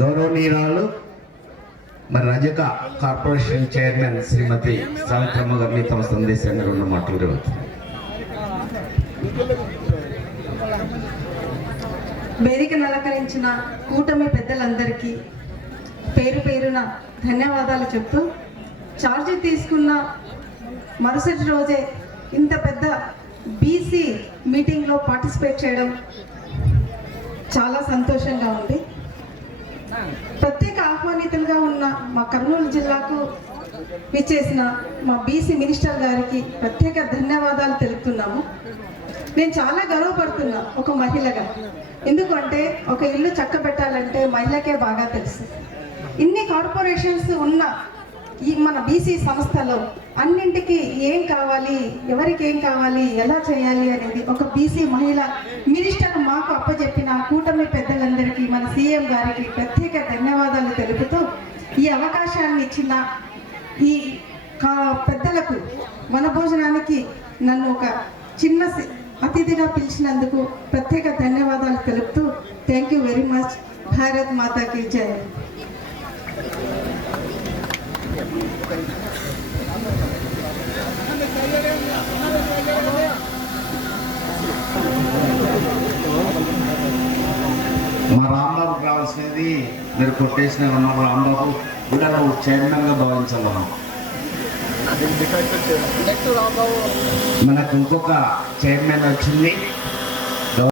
గౌరవనీయురాలు మరి రజక corporation chairman శ్రీమతి సావిత్రమ్మ గారిని తమ సందేశాన్ని 2 మాటలు ఇవ్వచ్చు. వేదికను అలంకరించిన కూటమి పెద్దలందరికీ పేరు పేరున ధన్యవాదాలు చెప్తూ, ఛార్జ్ తీసుకున్న మరుసటి రోజే ఇంత పెద్ద బీసీ మీటింగ్లో పార్టిసిపేట్ చేయడం చాలా సంతోషంగా ఉంది. ప్రత్యేక ఆహ్వానితులుగా ఉన్న మా కర్నూలు జిల్లాకు విచ్చేసిన మా బీసీ మినిస్టర్ గారికి ప్రత్యేక ధన్యవాదాలు తెలుపుతున్నాము. నేను చాలా గర్వపడుతున్నా ఒక మహిళగా. ఎందుకంటే ఒక ఇల్లు చక్కబెట్టాలంటే మహిళకే బాగా తెలుసు. ఇన్ని కార్పొరేషన్స్ ఉన్న ఈ మన బీసీ సంస్థలో అన్నింటికి ఏం కావాలి, ఎవరికి ఏం కావాలి, ఎలా చేయాలి అనేది ఒక బీసీ మహిళ మినిస్టర్ మాకు అప్పచెప్పిన కూటమి పెద్దలందరికీ, మన సీఎం గారికి ప్రత్యేక ధన్యవాదాలు తెలుపుతూ, ఈ అవకాశాన్ని ఇచ్చిన ఈ పెద్దలకు వనభోజనానికి నన్ను ఒక చిన్న అతిథిగా పిలిచినందుకు ప్రత్యేక ధన్యవాదాలు తెలుపుతూ, thank you very much. Bharat మాతాకి జై. మా రాంబాబుకి రావాల్సినది మీరు కొట్టేసిన రాంబాబు కూడా నువ్వు చైర్మన్గా భావించాలన్నా. మనకు ఇంకొక చైర్మన్ వచ్చింది.